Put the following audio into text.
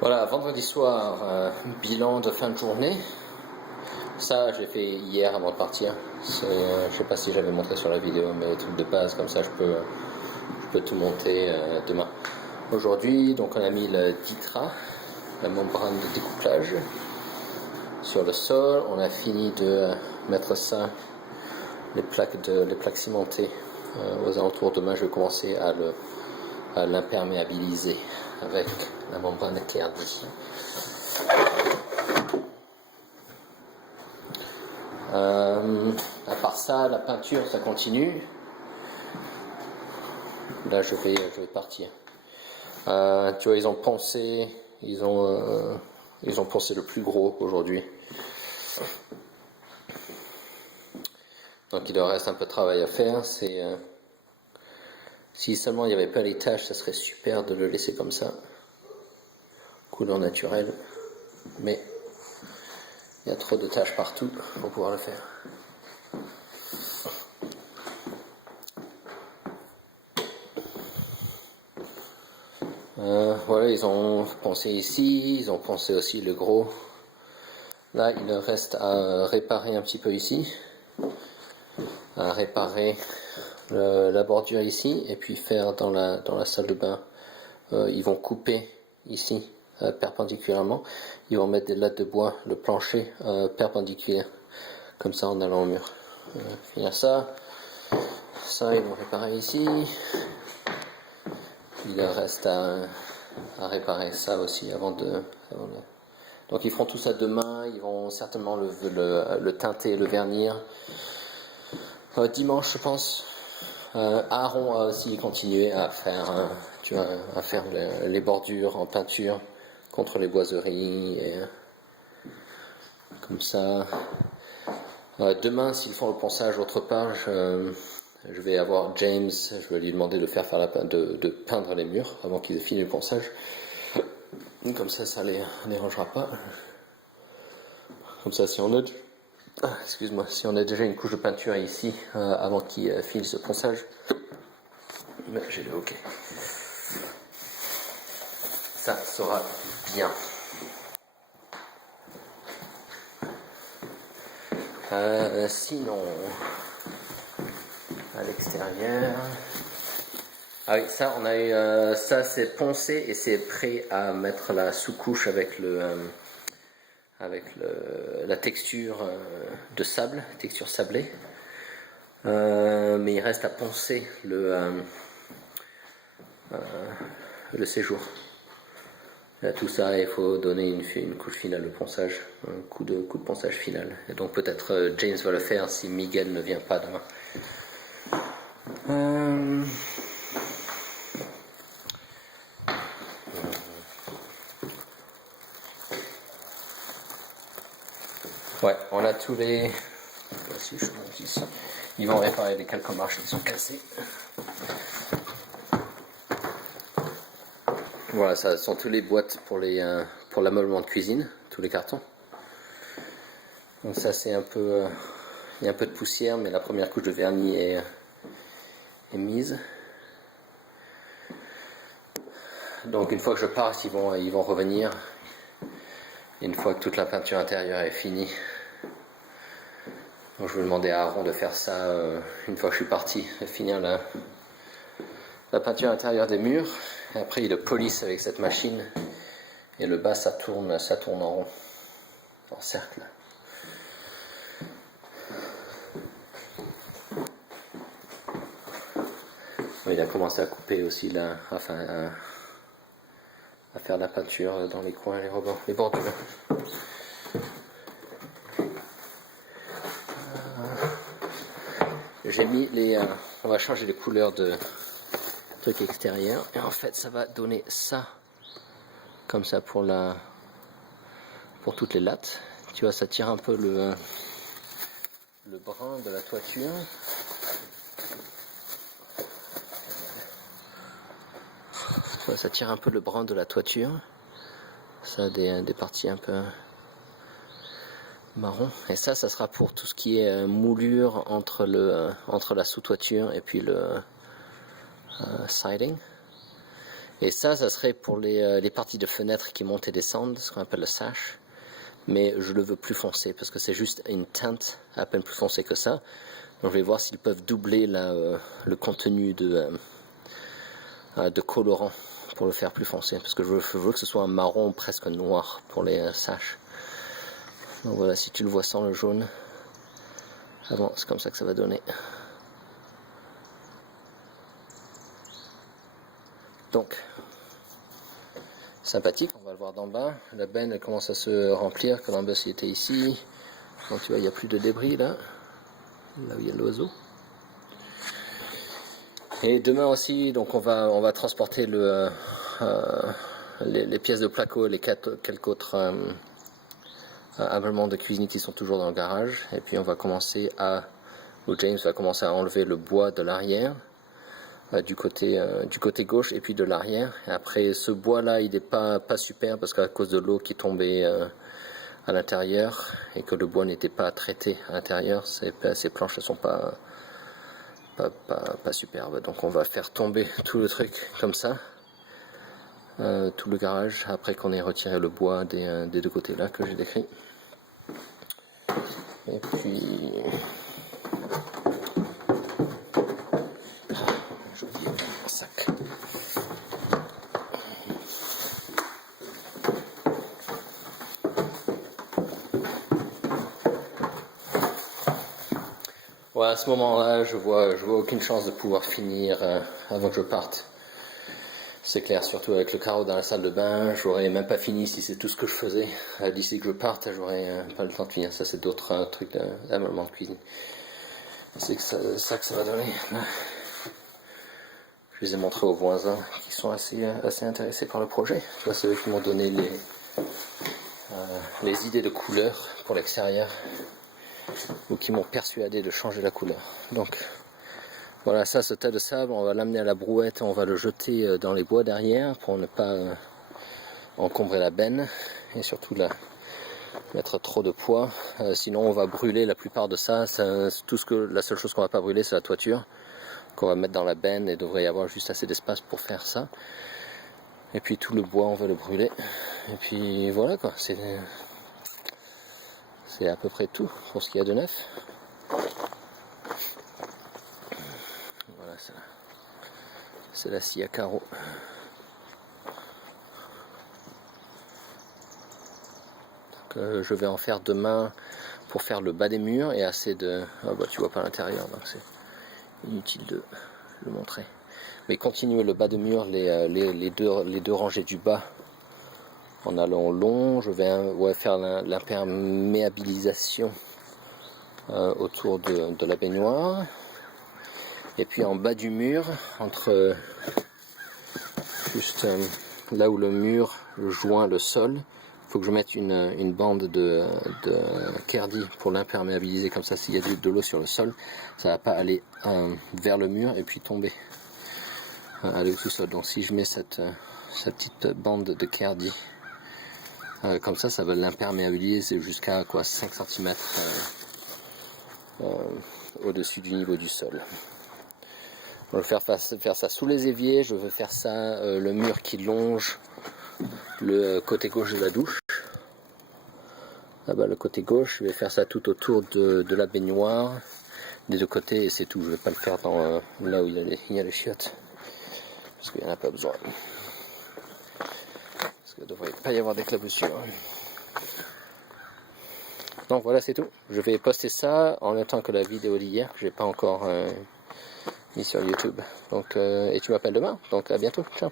Voilà, vendredi soir, bilan de fin de journée. Ça, je l'ai fait hier avant de partir. Je sais pas si j'avais montré sur la vidéo, mais le truc de base, comme ça je peux tout monter demain. Aujourd'hui, donc on a mis le DITRA, la membrane de découplage, sur le sol. On a fini de mettre ça, les plaques cimentées aux alentours. Demain, je vais commencer à l'imperméabiliser avec la membrane Kerdi. À part ça, la peinture, ça continue. Là, je vais partir. Tu vois, ils ont poncé le plus gros aujourd'hui. Donc, il leur reste un peu de travail à faire. Si seulement il n'y avait pas les taches, ça serait super de le laisser comme ça, couleur naturelle. Mais il y a trop de taches partout pour pouvoir le faire. Voilà, ils ont poncé ici, ils ont poncé aussi le gros. Là, il reste à réparer un petit peu ici, à réparer la bordure ici, et puis faire dans la salle de bain. Ils vont couper ici perpendiculairement. Ils vont mettre des lattes de bois, le plancher perpendiculaire, comme ça en allant au mur. Finir ça. Ça, ils vont réparer ici. Il reste à réparer ça aussi avant de. Donc ils feront tout ça demain. Ils vont certainement le teinter, le vernir. Dimanche, je pense. Aaron a aussi continué à faire, les bordures en peinture contre les boiseries et comme ça. Demain, s'ils font le ponçage autre part, je vais avoir James, je vais lui demander de de peindre les murs avant qu'ils aient fini le ponçage. Comme ça les dérangera pas. Comme ça, si on a déjà une couche de peinture ici avant qu'ils finissent le ponçage, mais j'ai le OK. Ça sera bien. Sinon, à l'extérieur. Ah oui, ça, on a eu, ça c'est poncé et c'est prêt à mettre la sous-couche avec la texture de sable, texture sablée. Mais il reste à poncer le séjour. Là, tout ça, il faut donner une couche finale de ponçage, un coup de ponçage final. Et donc peut-être James va le faire si Miguel ne vient pas demain. Ouais, on a tous les. Ils vont réparer les quelques marches qui sont cassées. Voilà, ça sont toutes les boîtes pour l'ameublement de cuisine, tous les cartons. Donc ça c'est un peu, il y a un peu de poussière, mais la première couche de vernis est mise. Donc une fois que je parte, ils vont revenir. Une fois que toute la peinture intérieure est finie. Donc je vais demander à Aaron de faire ça une fois que je suis parti, de finir la peinture intérieure des murs. Et après il le polisse avec cette machine. Et le bas ça tourne en rond, en cercle. Il a commencé à couper aussi là, enfin à faire la peinture dans les coins, les bordures. J'ai mis on va changer les couleurs de trucs extérieurs et en fait ça va donner ça comme ça pour toutes les lattes. Tu vois, ça tire un peu le brun de la toiture. Tu vois, ça tire un peu le brun de la toiture. Ça a des parties un peu marron. Et ça sera pour tout ce qui est moulure entre la sous-toiture et puis le siding. Et ça serait pour les parties de fenêtres qui montent et descendent, ce qu'on appelle le sash. Mais je le veux plus foncé parce que c'est juste une teinte à peine plus foncée que ça. Donc je vais voir s'ils peuvent doubler le contenu de colorant pour le faire plus foncé, parce que je veux que ce soit un marron presque noir pour les sash. Donc voilà, si tu le vois sans le jaune, ah bon, c'est comme ça que ça va donner. Donc sympathique, on va le voir d'en bas. La benne elle commence à se remplir. Columbus il était ici, donc tu vois il n'y a plus de débris là où il y a l'oiseau. Et demain aussi, donc on va transporter les pièces de placo et quelques autres ameublements de cuisine qui sont toujours dans le garage. Et puis on va commencer James va commencer à enlever le bois de l'arrière, du côté gauche et puis de l'arrière. Et après ce bois là il n'est pas super parce qu'à cause de l'eau qui tombait à l'intérieur et que le bois n'était pas traité à l'intérieur, ces planches ne sont pas superbe. Donc on va faire tomber tout le truc comme ça, tout le garage, après qu'on ait retiré le bois des deux côtés là que j'ai décrit. Et puis j'ai oublié mon sac. Ouais, à ce moment-là, je vois aucune chance de pouvoir finir avant que je parte. C'est clair, surtout avec le carreau dans la salle de bain, j'aurais même pas fini si c'est tout ce que je faisais. D'ici que je parte, j'aurais pas le temps de finir. Ça, c'est d'autres trucs d'ameublement de cuisine. C'est ça que ça va donner. Je les ai montrés aux voisins qui sont assez intéressés par le projet. C'est eux qui m'ont donné les idées de couleurs pour l'extérieur, ou qui m'ont persuadé de changer la couleur. Donc voilà, ça, ce tas de sable, on va l'amener à la brouette, on va le jeter dans les bois derrière pour ne pas encombrer la benne et surtout mettre trop de poids. Sinon on va brûler la plupart de ça. La seule chose qu'on va pas brûler, c'est la toiture qu'on va mettre dans la benne, et il devrait y avoir juste assez d'espace pour faire ça. Et puis tout le bois on va le brûler. Et puis voilà quoi, c'est à peu près tout pour ce qu'il y a de neuf. Voilà, c'est la scie à carreaux. Donc, je vais en faire demain pour faire le bas des murs et assez de... Ah bah tu vois pas l'intérieur, donc c'est inutile de le montrer. Mais continuer le bas de mur, les deux rangées du bas en allant long. Je vais faire l'imperméabilisation autour de la baignoire. Et puis en bas du mur, entre juste là où le mur joint le sol, il faut que je mette une bande de Kerdi pour l'imperméabiliser, comme ça s'il y a de l'eau sur le sol, ça ne va pas aller vers le mur et puis tomber, aller au sous-sol. Donc si je mets cette petite bande de Kerdi, comme ça va l'imperméabiliser jusqu'à 5 cm au-dessus du niveau du sol. Je vais faire ça sous les éviers. Je veux faire ça le mur qui longe le côté gauche de la douche. Là-bas, le côté gauche, je vais faire ça tout autour de la baignoire, des deux côtés, et c'est tout. Je ne vais pas le faire là où il y a les chiottes, parce qu'il n'y en a pas besoin. Parce qu'il ne devrait pas y avoir d'éclaboussure. Donc voilà, c'est tout. Je vais poster ça en même temps que la vidéo d'hier, que j'ai pas encore mis sur YouTube. Donc, et tu m'appelles demain. Donc à bientôt. Ciao.